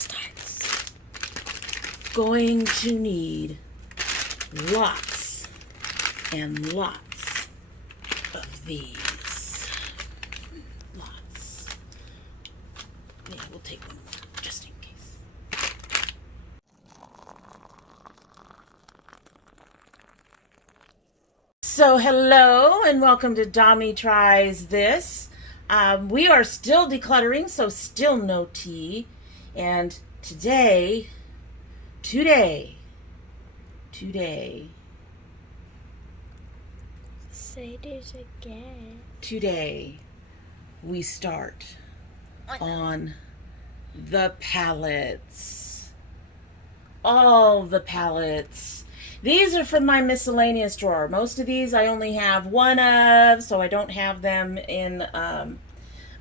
starts. Going to need lots and lots of these. Lots. Yeah, we'll take one more just in case. So hello and welcome to Dommy Tries This. We are still decluttering, so still no tea. And today, say this again. Today, we start on the palettes. All the palettes. These are from my miscellaneous drawer. Most of these I only have one of, so I don't have them in,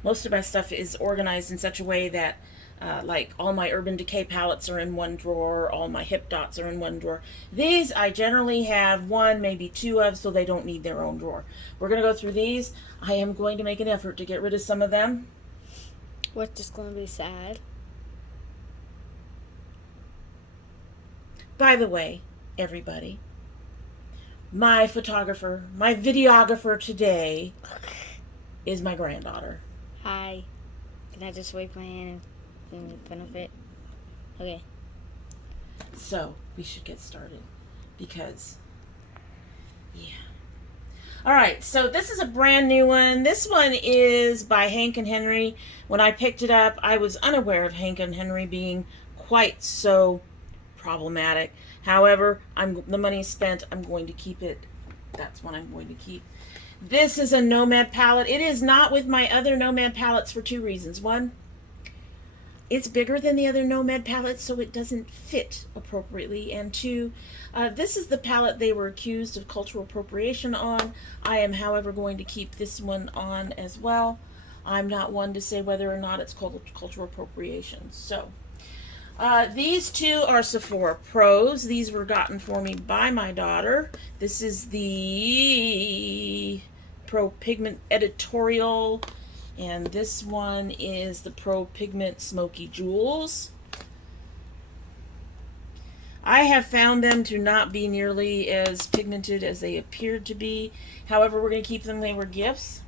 most of my stuff is organized in such a way that like all my Urban Decay palettes are in one drawer, all my Hip Dots are in one drawer. These I generally have one, maybe two of, so they don't need their own drawer. We're going to go through these. I am going to make an effort to get rid of some of them. What's just going to be sad? By the way, everybody, my photographer, my videographer today is my granddaughter. Hi. Can I just wave my hand and make fun of it? Okay. So, we should get started because, yeah. Alright, so this is a brand new one. This one is by Hank and Henry. When I picked it up, I was unaware of Hank and Henry being quite so problematic. However, the money spent, I'm going to keep it. That's what I'm going to keep. This is a Nomad palette. It is not with my other Nomad palettes for two reasons. One, it's bigger than the other Nomad palettes, so it doesn't fit appropriately. And two, this is the palette they were accused of cultural appropriation on. I am, however, going to keep this one on as well. I'm not one to say whether or not it's called cultural appropriation. So, these two are Sephora Pros. These were gotten for me by my daughter. This is the Pro Pigment Editorial, and this one is the Pro Pigment Smoky Jewels. I have found them to not be nearly as pigmented as they appeared to be. However, we're going to keep them. They were gifts.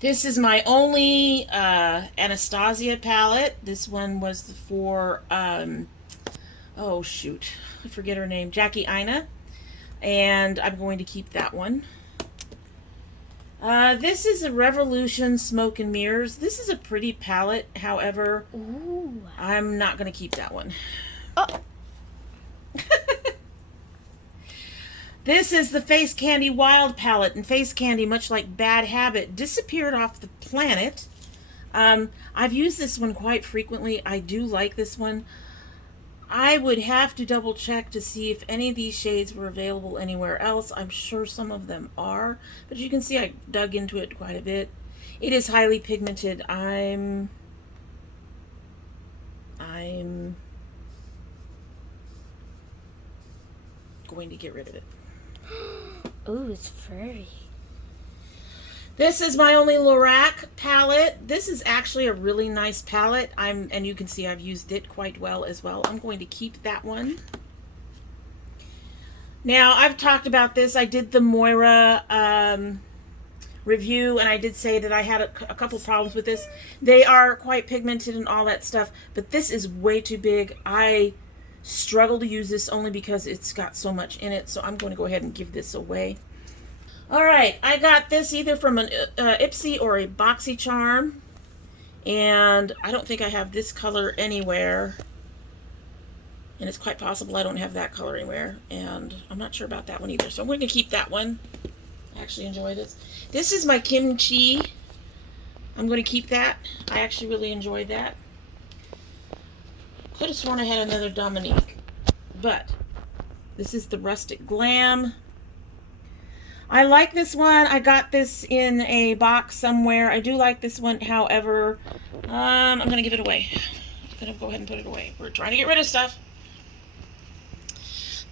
This is my only Anastasia palette. This one was for, oh shoot, I forget her name, Jackie Ina. And I'm going to keep that one. This is a Revolution Smoke and Mirrors. This is a pretty palette. However, ooh, I'm not going to keep that one. Oh. This is the Face Candy Wild palette, and Face Candy, much like Bad Habit, disappeared off the planet. I've used this one quite frequently. I do like this one. I would have to double check to see if any of these shades were available anywhere else. I'm sure some of them are, but you can see I dug into it quite a bit. It is highly pigmented. I'm going to get rid of it. Ooh, it's furry. This is my only Lorac palette. This is actually a really nice palette. And you can see I've used it quite well as well. I'm going to keep that one. Now, I've talked about this. I did the Moira review, and I did say that I had a couple problems with this. They are quite pigmented and all that stuff, but this is way too big. I struggle to use this only because it's got so much in it, so I'm going to go ahead and give this away. Alright, I got this either from an Ipsy or a BoxyCharm, and I don't think I have this color anywhere, and it's quite possible I don't have that color anywhere, and I'm not sure about that one either, so I'm going to keep that one. I actually enjoy this. This is my Kimchi. I'm going to keep that. I actually really enjoyed that. Could have sworn I had another Dominique, but this is the Rustic Glam. I like this one. I got this in a box somewhere. I do like this one. However, I'm going to give it away. I'm going to go ahead and put it away. We're trying to get rid of stuff.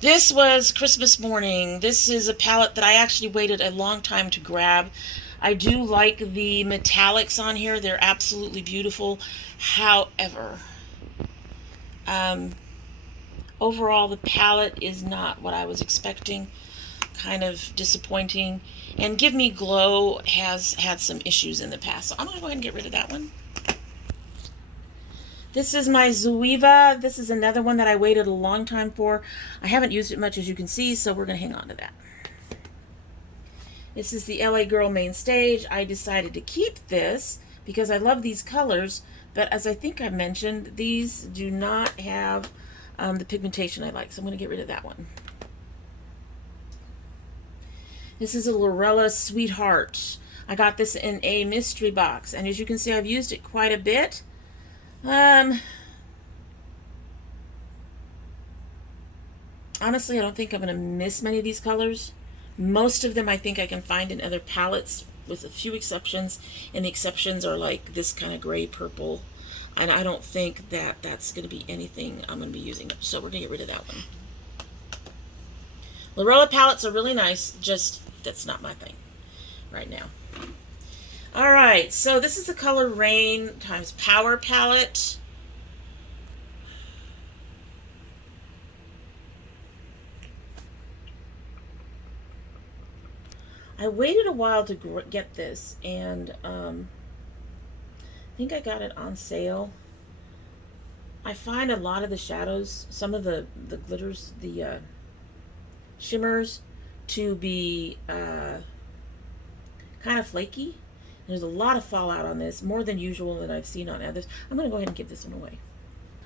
This was Christmas Morning. This is a palette that I actually waited a long time to grab. I do like the metallics on here. They're absolutely beautiful. However, Overall, the palette is not what I was expecting. Kind of disappointing. And Give Me Glow has had some issues in the past, so I'm going to go ahead and get rid of that one. This is my Zoeva. This is another one that I waited a long time for. I haven't used it much, as you can see, so we're going to hang on to that. This is the LA Girl Main Stage. I decided to keep this because I love these colors, but as I think I mentioned, these do not have the pigmentation I like, so I'm going to get rid of that one. This is a Lorella Sweetheart. I got this in a mystery box, and as you can see, I've used it quite a bit. Honestly, I don't think I'm going to miss many of these colors. Most of them I think I can find in other palettes, with a few exceptions, and the exceptions are like this kind of gray purple, and I don't think that that's going to be anything I'm going to be using, so we're going to get rid of that one. Lorella palettes are really nice, just that's not my thing right now. All right, so this is the color Rain times Power palette. I waited a while to get this, and I think I got it on sale. I find a lot of the shadows, some of the glitters, the shimmers, to be kind of flaky. There's a lot of fallout on this, more than usual that I've seen on others. I'm going to go ahead and give this one away.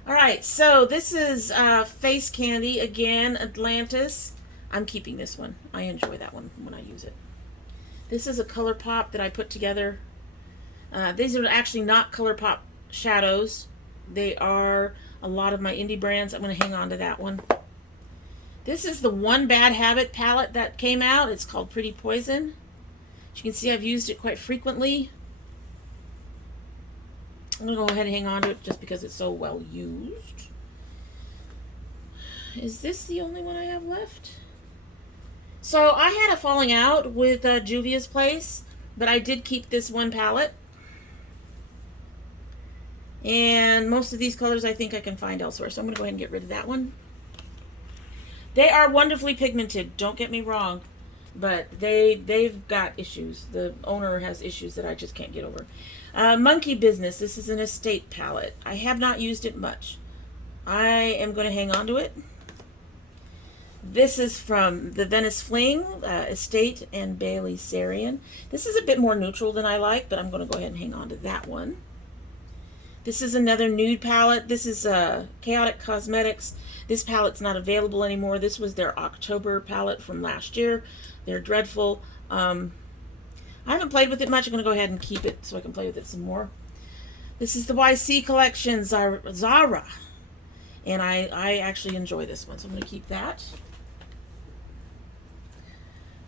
All right, so this is Face Candy, again, Atlantis. I'm keeping this one. I enjoy that one when I use it. This is a ColourPop that I put together. These are actually not ColourPop shadows. They are a lot of my indie brands. I'm going to hang on to that one. This is the One Bad Habit palette that came out. It's called Pretty Poison. As you can see, I've used it quite frequently. I'm going to go ahead and hang on to it just because it's so well used. Is this the only one I have left? So I had a falling out with Juvia's Place, but I did keep this one palette. And most of these colors I think I can find elsewhere, so I'm going to go ahead and get rid of that one. They are wonderfully pigmented, don't get me wrong, but they've got issues. The owner has issues that I just can't get over. Monkey Business. This is an Estate palette. I have not used it much. I am going to hang on to it. This is from the Venice Fling, Estate and Bailey Sarian. This is a bit more neutral than I like, but I'm going to go ahead and hang on to that one. This is another nude palette. This is Chaotic Cosmetics. This palette's not available anymore. This was their October palette from last year. They're dreadful. I haven't played with it much. I'm going to go ahead and keep it so I can play with it some more. This is the YC collection, Zara. And I actually enjoy this one, so I'm going to keep that.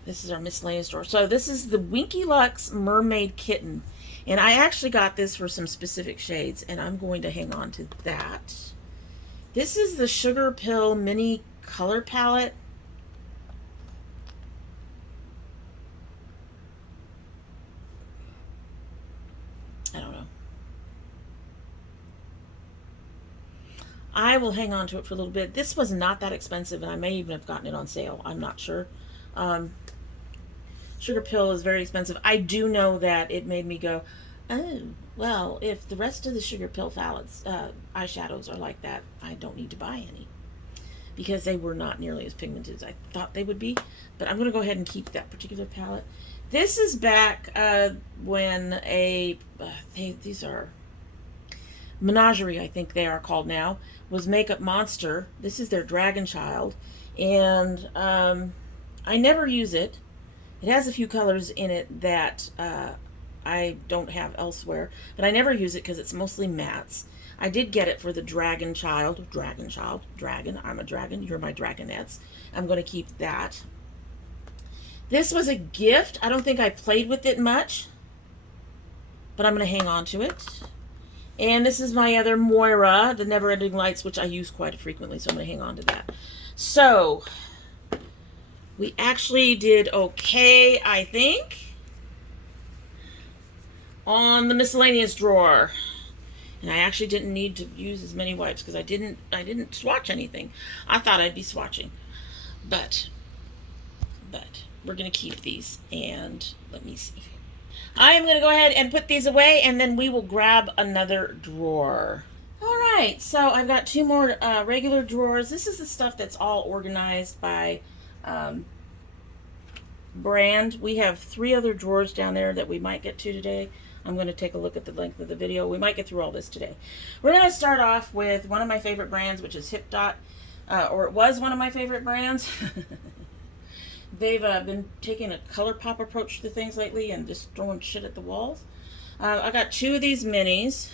This is our miscellaneous drawer. So this is the Winky Lux Mermaid Kitten. And I actually got this for some specific shades, and I'm going to hang on to that. This is the Sugar Pill Mini Color Palette. I don't know. I will hang on to it for a little bit. This was not that expensive, and I may even have gotten it on sale. I'm not sure. Sugar Pill is very expensive. I do know that it made me go, oh, well, if the rest of the Sugar Pill palettes, eyeshadows are like that, I don't need to buy any. Because they were not nearly as pigmented as I thought they would be. But I'm going to go ahead and keep that particular palette. This is back when these are Menagerie, I think they are called now, was Makeup Monster. This is their Dragon Child. And I never use it. It has a few colors in it that I don't have elsewhere, but I never use it because it's mostly mattes. I did get it for the Dragon, I'm a dragon, you're my dragynettes. I'm going to keep that. This was a gift. I don't think I played with it much, but I'm going to hang on to it. And this is my other Moira, the Never Ending Lights, which I use quite frequently, so I'm going to hang on to that. So we actually did okay, I think, on the miscellaneous drawer. And I actually didn't need to use as many wipes because I didn't swatch anything. I thought I'd be swatching. But we're going to keep these. And let me see. I am going to go ahead and put these away, and then we will grab another drawer. All right, so I've got 2 more regular drawers. This is the stuff that's all organized by brand. We have 3 other drawers down there that we might get to today. I'm going to take a look at the length of the video. We might get through all this today. We're going to start off with one of my favorite brands, which is Hip Dot, or it was one of my favorite brands. They've been taking a color pop approach to things lately and just throwing shit at the walls. I got 2 of these minis.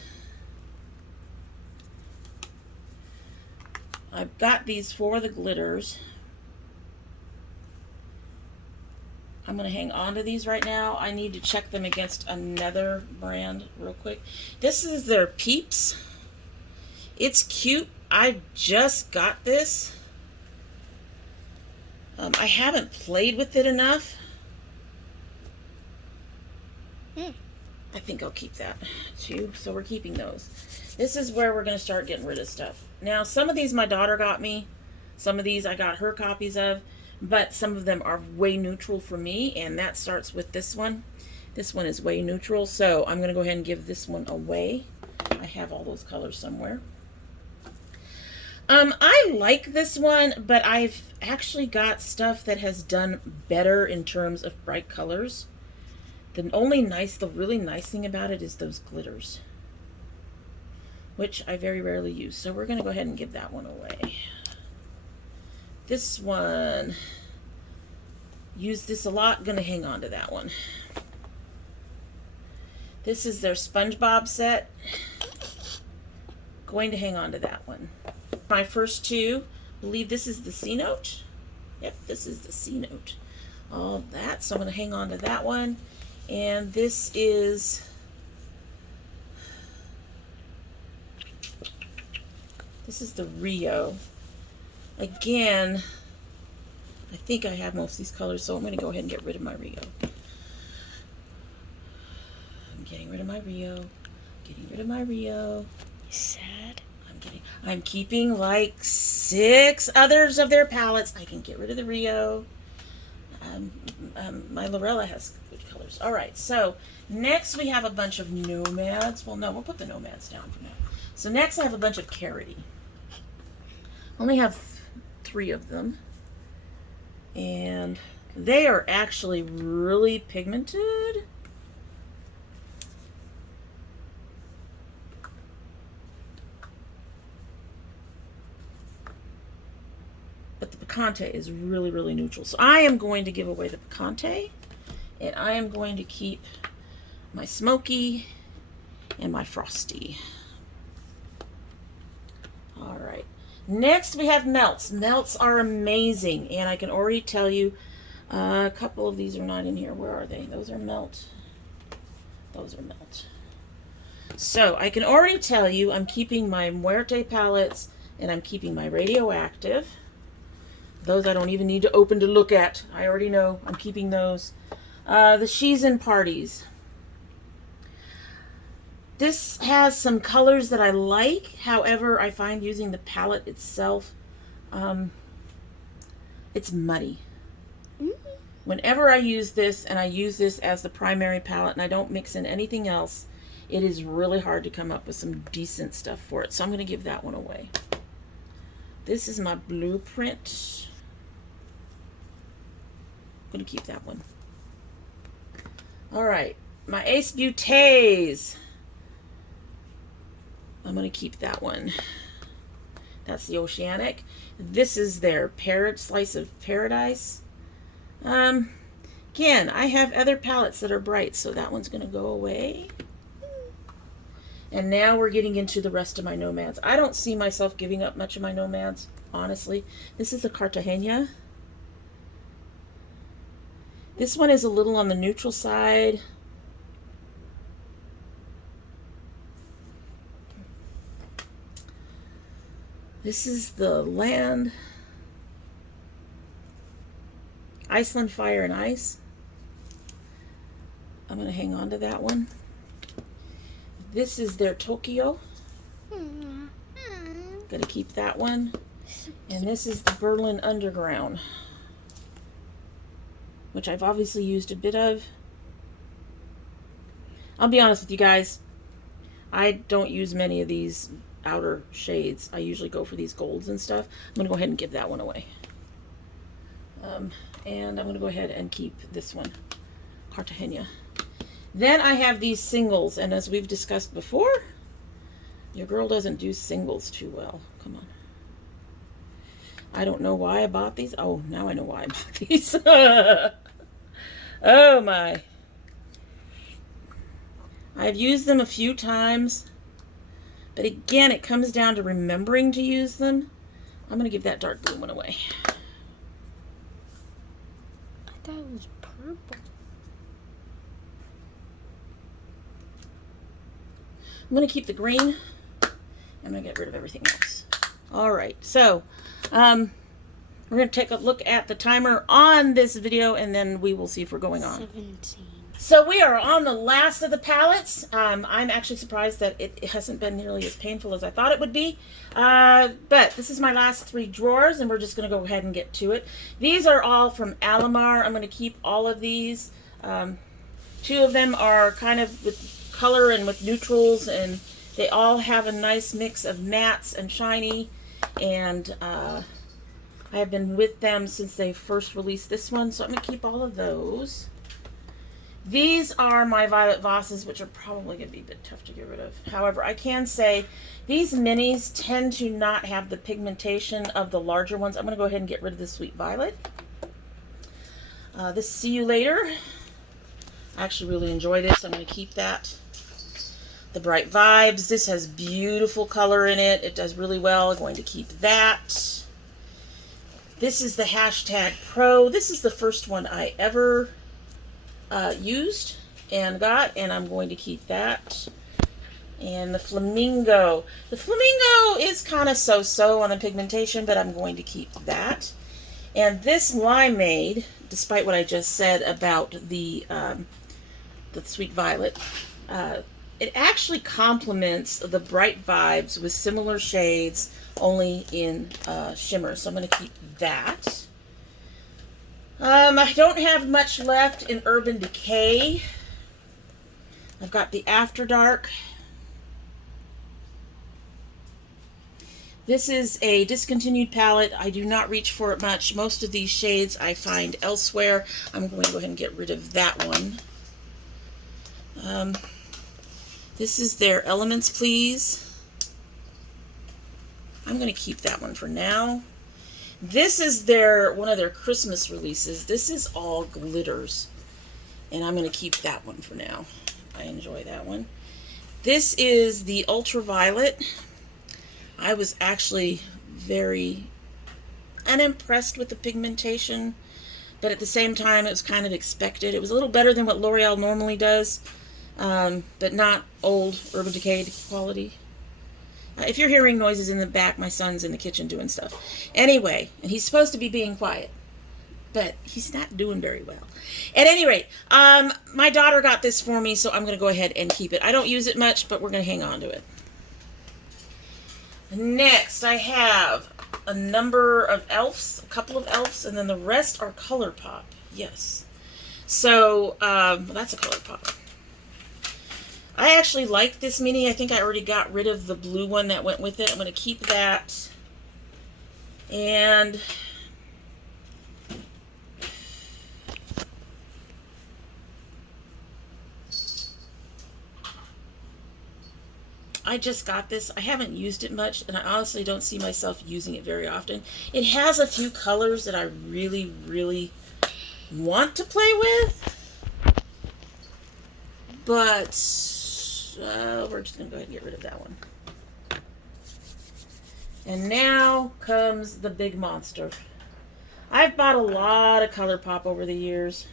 I've got these for the glitters. I'm going to hang on to these right now. I need to check them against another brand real quick. This is their Peeps. It's cute. I just got this. I haven't played with it enough. I think I'll keep that too. So we're keeping those. This is where we're going to start getting rid of stuff. Now, some of these my daughter got me. Some of these I got her copies of. But some of them are way neutral for me, and that starts with this one. This one is way neutral, so I'm going to go ahead and give this one away. I have all those colors somewhere. I like this one, but I've actually got stuff that has done better in terms of bright colors. The really nice thing about it is those glitters, which I very rarely use. So we're going to go ahead and give that one away. This one, use this a lot, gonna hang on to that one. This is their SpongeBob set. Going to hang on to that one. My first 2, I believe this is the C note. Yep, this is the C note. All that, so I'm gonna hang on to that one. And this is the Rio. Again, I think I have most of these colors, so I'm going to go ahead and get rid of my Rio. I'm getting rid of my Rio. Getting rid of my Rio. Sad. I'm keeping like 6 others of their palettes. I can get rid of the Rio. My Lorella has good colors. All right, so next we have a bunch of Nomads. Well, no, we'll put the Nomads down for now. So next I have a bunch of Carity. Only have 3 of them, and they are actually really pigmented. But the Picante is really, really neutral. So I am going to give away the Picante, and I am going to keep my Smoky and my Frosty. All right. Next, we have melts. Melts are amazing, and I can already tell you a couple of these are not in here. Where are they? Those are melt. Those are melt. So I can already tell you I'm keeping my Muerte palettes, and I'm keeping my Radioactive. Those I don't even need to open to look at. I already know I'm keeping those. The She's in Parties. This has some colors that I like. However, I find using the palette itself, it's muddy. Whenever I use this, and I use this as the primary palette, and I don't mix in anything else, it is really hard to come up with some decent stuff for it. So I'm going to give that one away. This is my Blueprint. I'm going to keep that one. All right, my Ace Beautés. I'm going to keep that one. That's the Oceanic. This is their Slice of Paradise. Again, I have other palettes that are bright, so that one's going to go away. And now we're getting into the rest of my Nomads. I don't see myself giving up much of my Nomads, honestly. This is the Cartagena. This one is a little on the neutral side. This is the Land. Iceland Fire and Ice. I'm going to hang on to that one. This is their Tokyo. Gonna keep that one. And this is the Berlin Underground, which I've obviously used a bit of. I'll be honest with you guys, I don't use many of these outer shades. I usually go for these golds and stuff. I'm gonna go ahead and give that one away. And I'm gonna go ahead and keep this one, Cartagena. Then I have these singles, and as we've discussed before, your girl doesn't do singles too well. Come on. I don't know why I bought these. Oh, now I know why I bought these. Oh my. I've used them a few times, but again, it comes down to remembering to use them. I'm going to give that dark blue one away. I thought it was purple. I'm going to keep the green. I'm going to get rid of everything else. All right, so we're going to take a look at the timer on this video, and then we will see if we're going on. 17. So we are on the last of the palettes. I'm actually surprised that it hasn't been nearly as painful as I thought it would be. But this is my last 3 drawers, and we're just going to go ahead and get to it. These are all from Aaaaaand. I'm going to keep all of these. 2 of them are kind of with color and with neutrals, and they all have a nice mix of mattes and shiny. And I have been with them since they first released this one, so I'm going to keep all of those. These are my Violet Vosses, which are probably going to be a bit tough to get rid of. However, I can say these minis tend to not have the pigmentation of the larger ones. I'm going to go ahead and get rid of the Sweet Violet. This See You Later. I actually really enjoy this. I'm going to keep that. The Bright Vibes. This has beautiful color in it. It does really well. I'm going to keep that. This is the Hashtag Pro. This is the first one I ever used and got, and I'm going to keep that. And the Flamingo. The Flamingo is kind of so-so on the pigmentation, but I'm going to keep that. And this Limeade, despite what I just said about the Sweet Violet, it actually complements the Bright Vibes with similar shades, only in shimmer. So I'm going to keep that. I don't have much left in Urban Decay. I've got the After Dark. This is a discontinued palette. I do not reach for it much. Most of these shades I find elsewhere. I'm going to go ahead and get rid of that one. This is their Elements Please. I'm going to keep that one for now. This is one of their Christmas releases. This is all glitters, and I'm going to keep that one for now. I enjoy that one. This is the Ultraviolet. I was actually very unimpressed with the pigmentation, but at the same time it was kind of expected. It was a little better than what L'Oreal normally does, but not old Urban Decay quality. If you're hearing noises in the back, my son's in the kitchen doing stuff. Anyway, and he's supposed to be being quiet, but he's not doing very well. At any rate, my daughter got this for me, so I'm going to go ahead and keep it. I don't use it much, but we're going to hang on to it. Next, I have a number of elves, a couple of elves, and then the rest are ColourPop. Yes. So, that's a ColourPop. I actually like this mini. I think I already got rid of the blue one that went with it. I'm going to keep that. And I just got this. I haven't used it much, and I honestly don't see myself using it very often. It has a few colors that I really, really want to play with, but we're just going to go ahead and get rid of that one. And now comes the big monster. I've bought a lot of ColourPop over the years.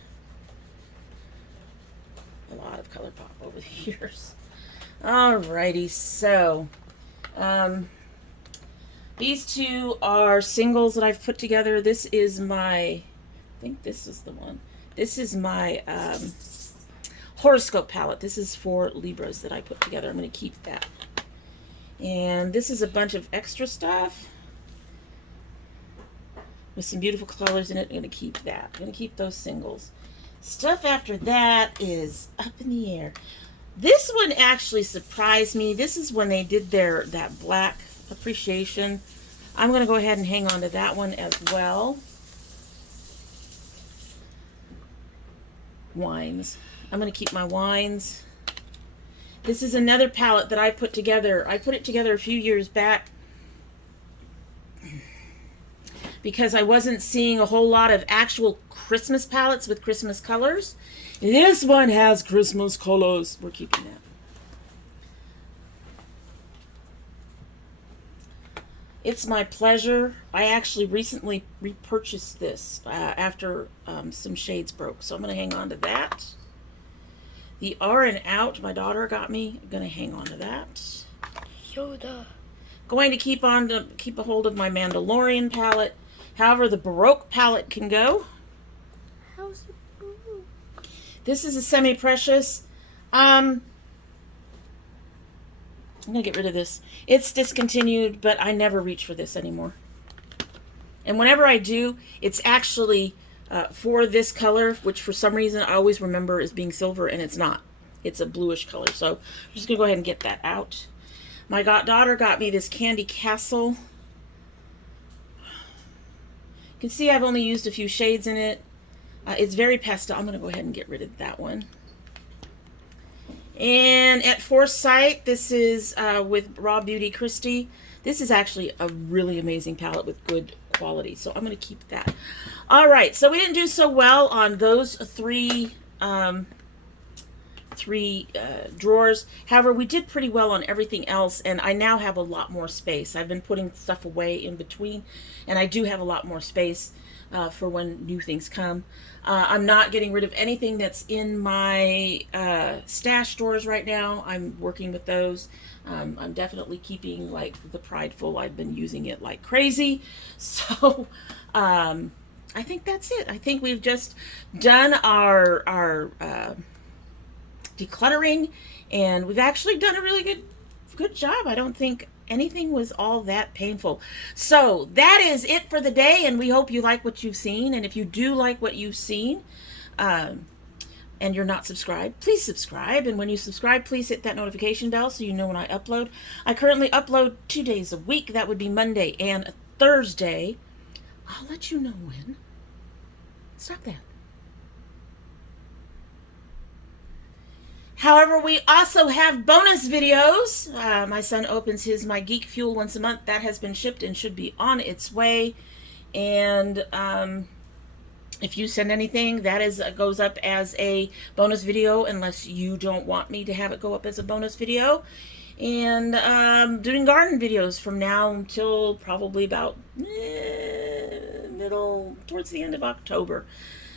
A lot of ColourPop over the years. Alrighty, so these two are singles that I've put together. This is my, I think this is the one. This is my horoscope palette. This is for Libras that I put together. I'm going to keep that. And this is a bunch of extra stuff with some beautiful colors in it. I'm going to keep that. I'm going to keep those singles. Stuff after that is up in the air. This one actually surprised me. This is when they did that black appreciation. I'm going to go ahead and hang on to that one as well. Wines. I'm going to keep my wines. This is another palette that I put together. I put it together a few years back because I wasn't seeing a whole lot of actual Christmas palettes with Christmas colors. This one has Christmas colors. We're keeping that. It's my pleasure. I actually recently repurchased this after some shades broke, so I'm going to hang on to that. The Aaaaaand, my daughter got me. I'm going to hang on to that. Yoda. Going to keep a hold of my Mandalorian palette. However, the Baroque palette can go. How's it Baroque? This is a semi-precious. I'm going to get rid of this. It's discontinued, but I never reach for this anymore. And whenever I do, it's actually for this color, which for some reason I always remember as being silver, and it's not. It's a bluish color. So I'm just going to go ahead and get that out. My daughter got me this Candy Castle. You can see I've only used a few shades in it. It's very pastel. I'm going to go ahead and get rid of that one. And at Foresight, this is with Raw Beauty Christie. This is actually a really amazing palette with good quality, so I'm going to keep that. All right, so we didn't do so well on those three drawers. However, we did pretty well on everything else, and I now have a lot more space. I've been putting stuff away in between, and I do have a lot more space for when new things come. I'm not getting rid of anything that's in my stash drawers right now. I'm working with those. I'm definitely keeping like the Prideful. I've been using it like crazy. So I think that's it. I think we've just done our decluttering, and we've actually done a really good job. I don't think anything was all that painful. So that is it for the day, and we hope you like what you've seen. And if you do like what you've seen, and you're not subscribed, please subscribe. And when you subscribe, please hit that notification bell so you know when I upload. I currently upload 2 days a week. That would be Monday and Thursday. I'll let you know when. Stop that. However, we also have bonus videos. My son opens his My Geek Fuel once a month. That has been shipped and should be on its way. And if you send anything, that goes up as a bonus video, unless you don't want me to have it go up as a bonus video. And doing garden videos from now until probably about towards the end of October.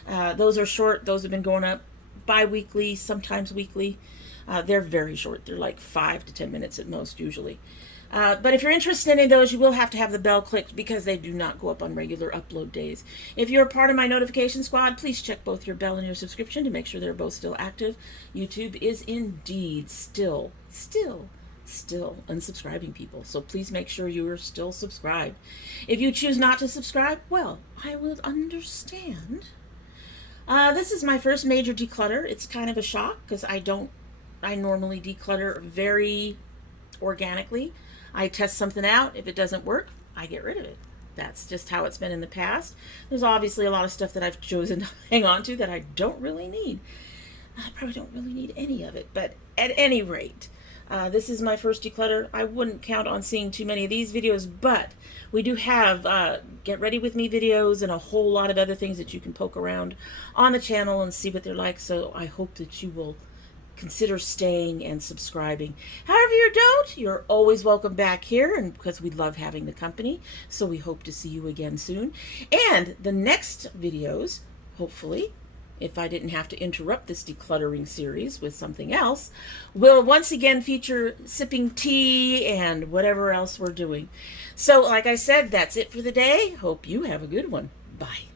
Those are short. Those have been going up bi-weekly, sometimes weekly. They're very short. They're like 5 to 10 minutes at most usually. But if you're interested in any of those, you will have to have the bell clicked because they do not go up on regular upload days. If you're a part of my notification squad, please check both your bell and your subscription to make sure they're both still active. YouTube is indeed still unsubscribing people. So please make sure you are still subscribed. If you choose not to subscribe, well, I will understand. This is my first major declutter. It's kind of a shock because I normally declutter very organically. I test something out. If it doesn't work, I get rid of it. That's just how it's been in the past. There's obviously a lot of stuff that I've chosen to hang on to that I don't really need. I probably don't really need any of it, but at any rate, this is my first declutter. I wouldn't count on seeing too many of these videos, but we do have Get Ready With Me videos and a whole lot of other things that you can poke around on the channel and see what they're like. So I hope that you will consider staying and subscribing. However you don't, you're always welcome back here, and because we love having the company. So we hope to see you again soon. And the next videos, hopefully, if I didn't have to interrupt this decluttering series with something else, will once again feature sipping tea and whatever else we're doing. So like I said, that's it for the day. Hope you have a good one. Bye.